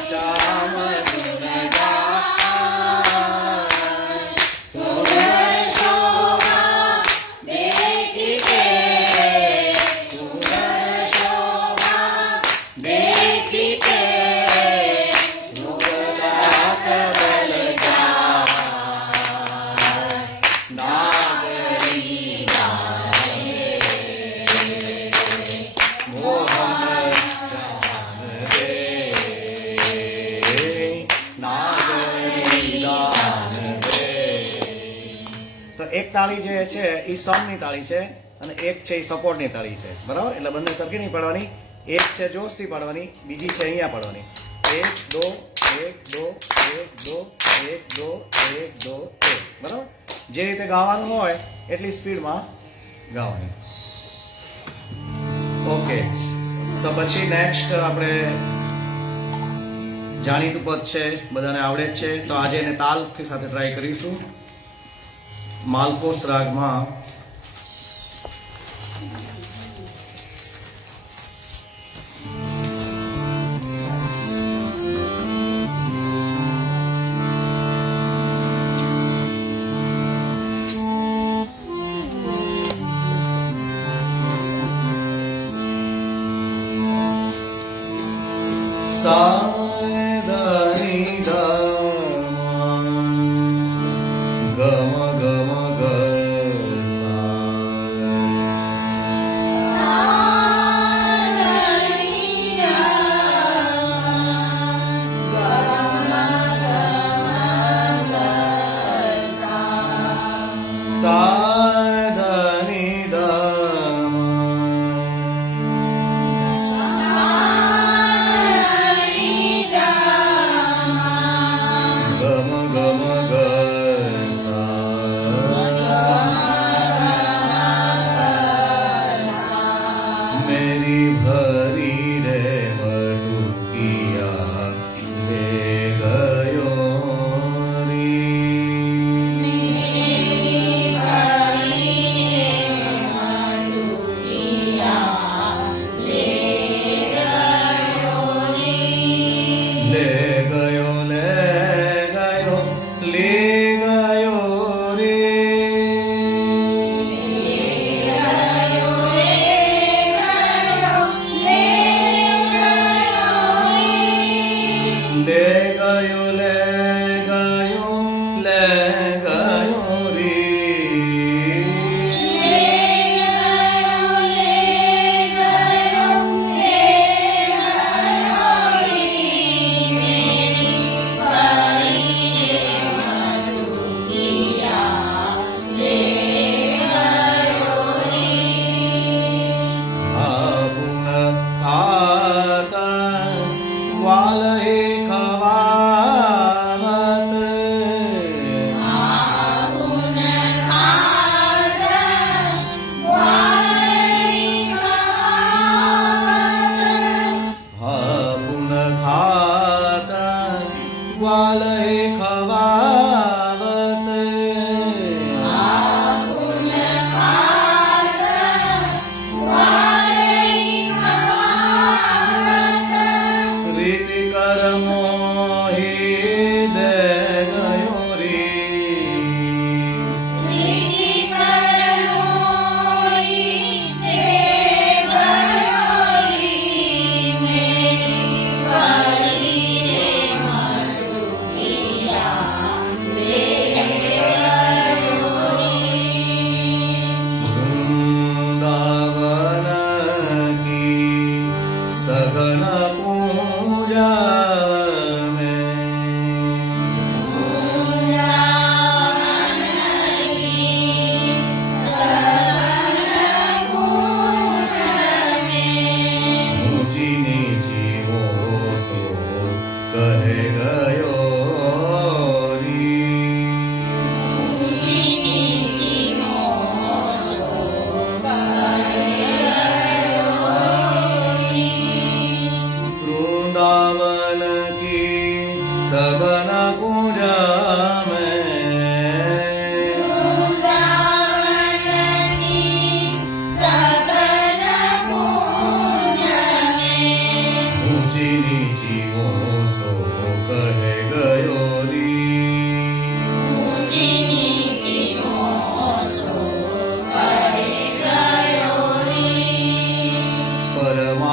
श्याम गुण તો એક તાળી જે છે એ સોંગની તાળી છે અને એક છે એ સપોર્ટની તાળી છે, બરાબર? એટલે બંને સરખી નહીં પાડવાની, એક છે જોશથી પાડવાની, બીજી છે અહીંયા પાડવાની. 1 2 1 2 1 2 1 2 1 2 1, બરાબર? જે રીતે ગાવાનું હોય એટલી સ્પીડમાં ગાવાની. ઓકે, તો પછી નેક્સ્ટ આપણે જાણીતું પદ છે, બધાને આવડે જ છે, તો આજે એને તાલથી સાથે ટ્રાય કરીશું. માલકોસ રાગમાં સાધની ગમ ગમ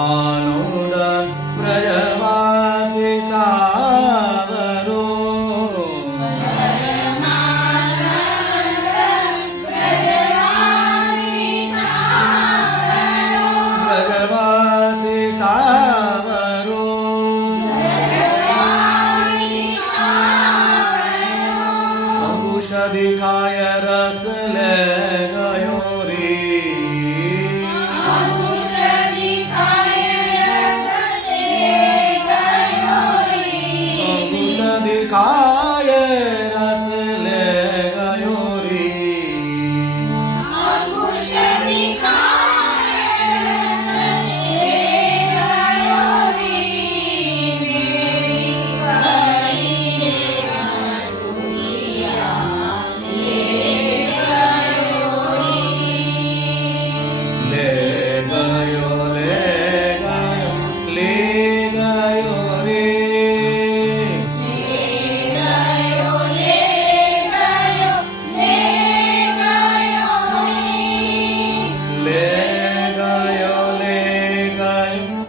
પરમાનંદ વ્રજવાસી સાવરો વ્રજવાસી સાવરો અંગુષ્ઠ દેખાય રસ લે ગયો રે અંગુષ્ઠ દેખાય રસ લે ગયો રે લે ગયો લે ગયો રે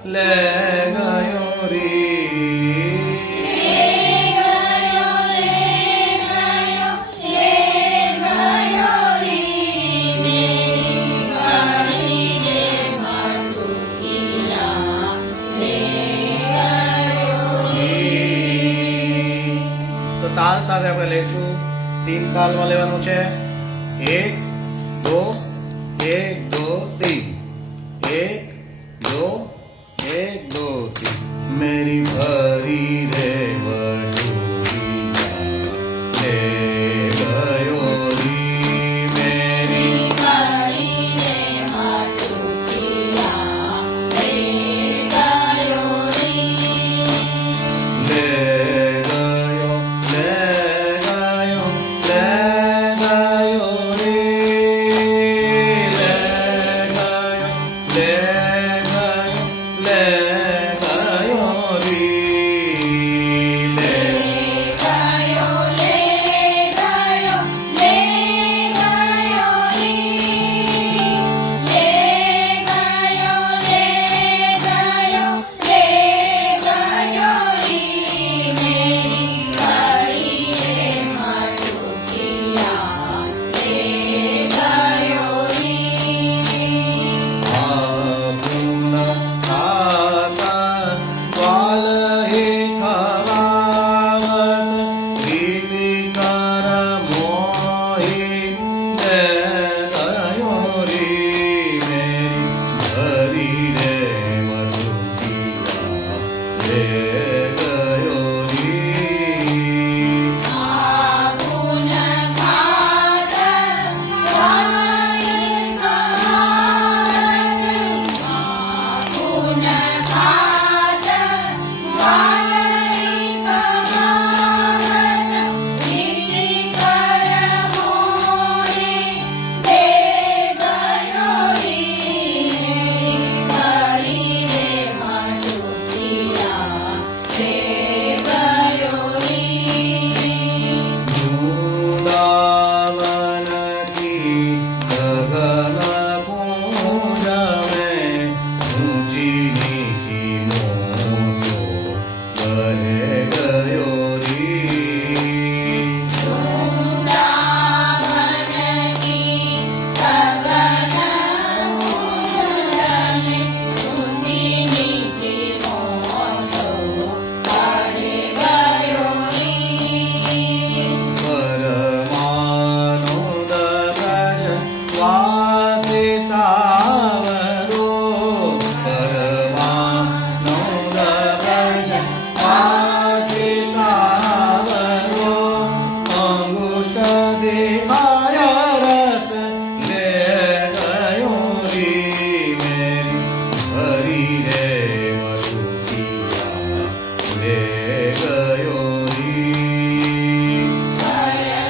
લે ગયો લે ગયો રે તો તાલ સાથે આપણે લઈશું 3 તાલમાં લેવાનું છે 1 2 1 2 3 1 2 1 2 3 મેરી ભરી રે વટુરિયા લે ગયો રી મેરી લે ગયો લે ગયો લે ગયો રે લે ગયો લે ગયો લે ગયો રે લે આપુન ખાતા વાલ હે ખવાવત રીતિ કર મોહી લે ગયો રે મેરી ભરી રે વટુરિયા લે ગયો રે વૃંદાવન કી સઘન કુંજ મેં ઊંચી નીચી મોસો બહે ગયો રી પરમાનંદ વ્રજ વાસી સાવરો પરમાનંદ વ્રજ વાસી સાવરો અંગુષ્ઠ દેખાય રસ લે ગયો રી મેરી હરી રે વટુરિયા લે ગયો રી Hare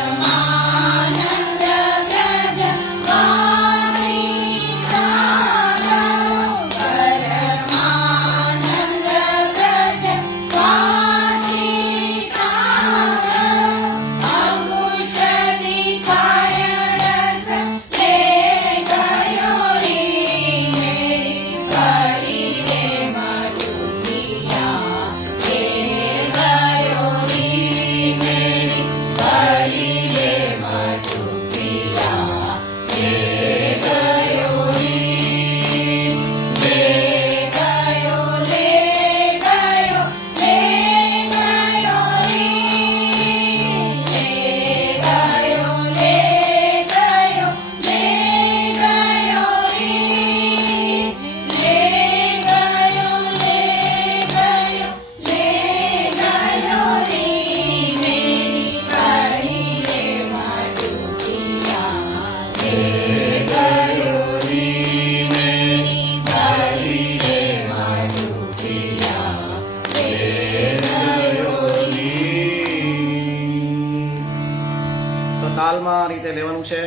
આ રીતે લેવાનું છે.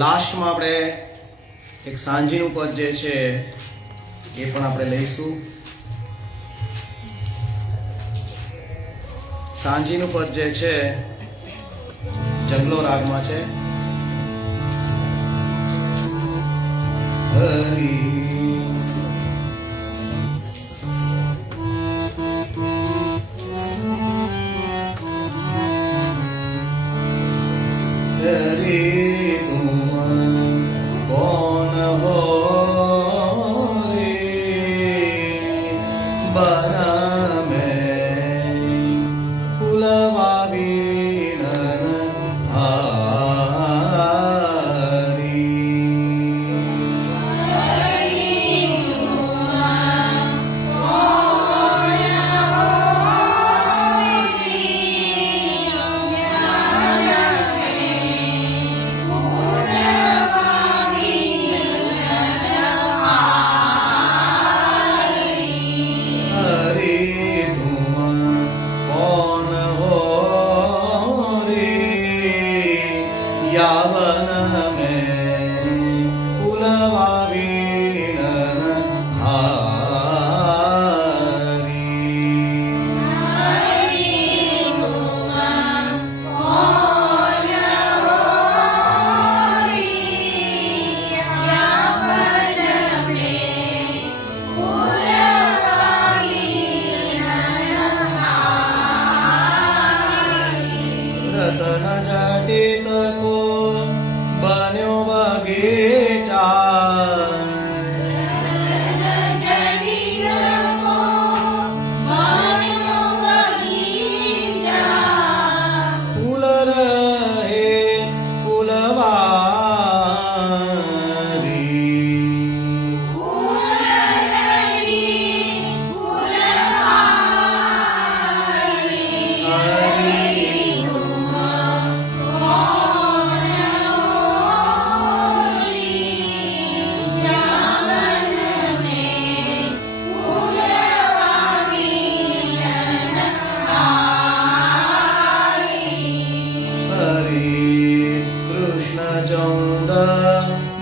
લાસ્ટમાં આપણે એક સાંજીનું પદ જે છે એ પણ આપણે લઈશું. સાંજીનું પદ જે છે જંગલો રાગમાં છે. હરી हरि तुम कौन हो रे बना में फुलवा बीनन हारी. यावन में फुलवा बीनन हारी. रतन जटित को बन्यो बगीचा फूल रहे फुलवारी. हरे कृष्ण चौद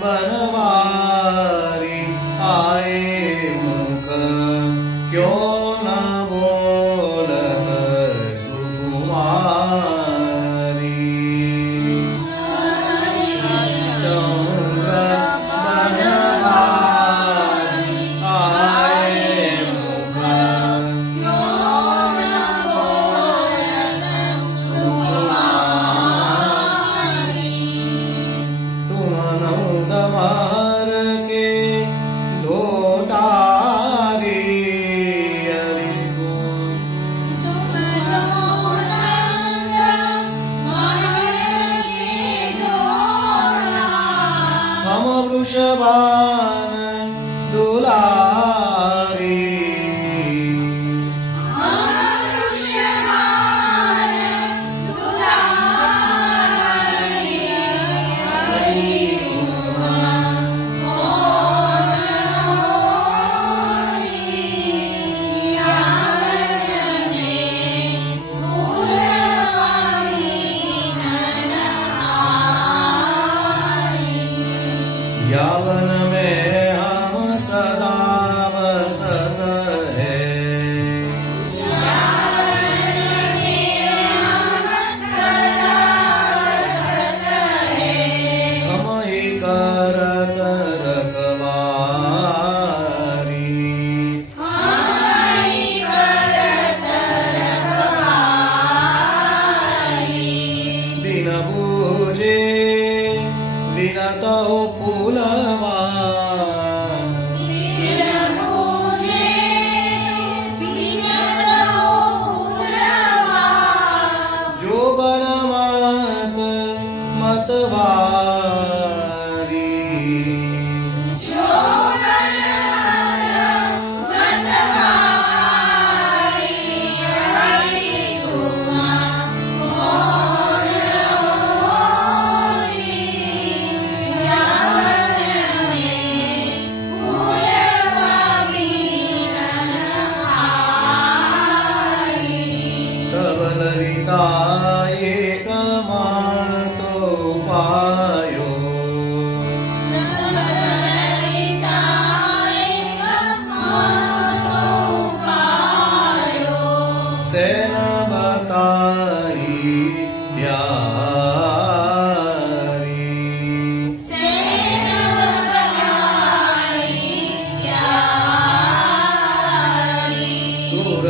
बनवारी आए मुख क्यों न बोलत सुकुमारी. चौद बनवारी आए मुख तुम नंद मार के धोटा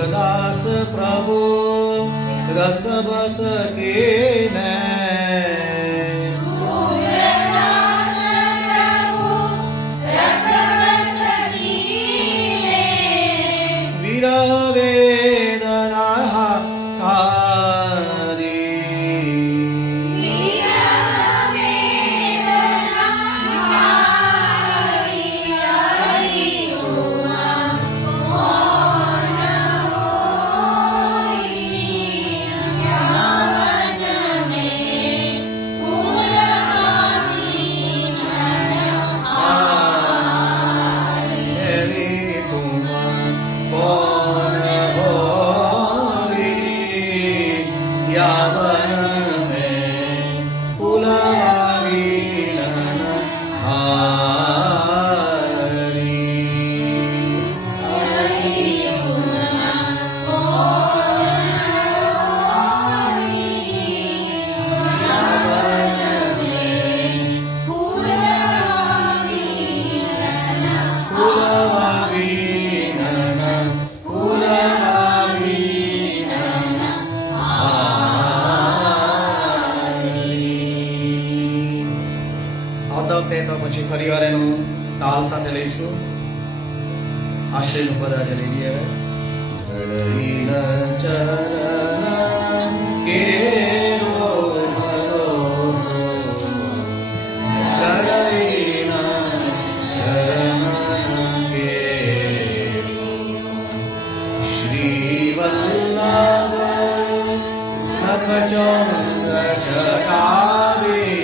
સુરદાસ પ્રભુ રસ બસ કે ને સુરદાસ પ્રભુ રસ રસ કીને વિરહ વેદના હારી વિરહ વેદના હારી હરિ ઉમા કોણ હોઈ યમન મે ફૂલ આવી નર હારી એવી તુમ કોણ હોરી યાવન મેં ફુલાવી નન હારી હરિ ઉમા કોણ હોઈ યમન મે ફૂલ આવી નર ફુલાવી નન ફુલાવી નન આવતા વખતે તો પછી ફરી વાર એનું તાલ સાથે લઈશું આશ્રયનું પદ આજે લઈ લઈએ હવે ચરણ કેરો ભરોસો કળઈના ચરણ કેરો શ્રી વલ્લભ નખચંદ્ર જટાવીના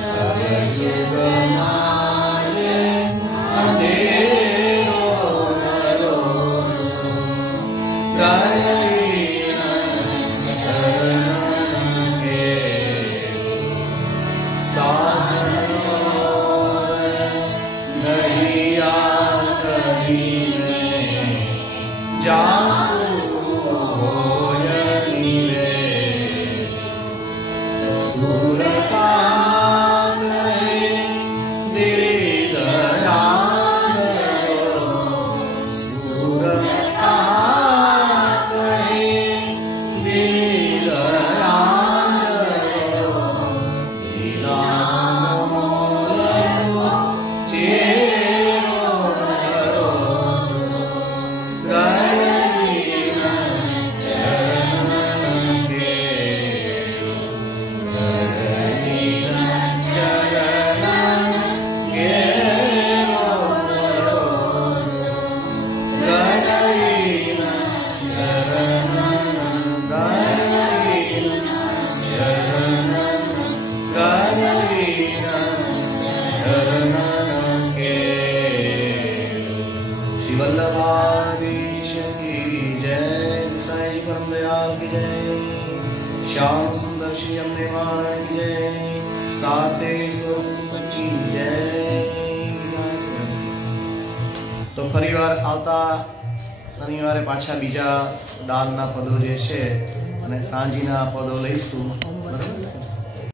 સર્વયુગ માયે અંધેરો ભરોસો કળઈના ચરણ કેરો સાધનો નહીં આ કહીને જાસુ હોય નીરે સુરતા કહે દિલ દયાળો સુરતા કહે દિલ દયાળો લીલાનો મોલનો ચેરો ભરોસો ગળીના ચરણ કેરો ગળીના ચરણ કેરો ભરોસો ગળીના ચરણ ગળીના ચરણ ગળીના ચરણ કેરો શ્રી વલ્લભાધીશ કી જય સાઈ પરમ દયાલ કી જય શ્યામ સુંદર શ્રી અમને માણ કી જય સાતે સ્વરૂપ કી જય તો ફરીવાર આવતા શનિવારે પાછા બીજા દાલના પદો જે છે અને સાંજના પદો લઈશું બરાબર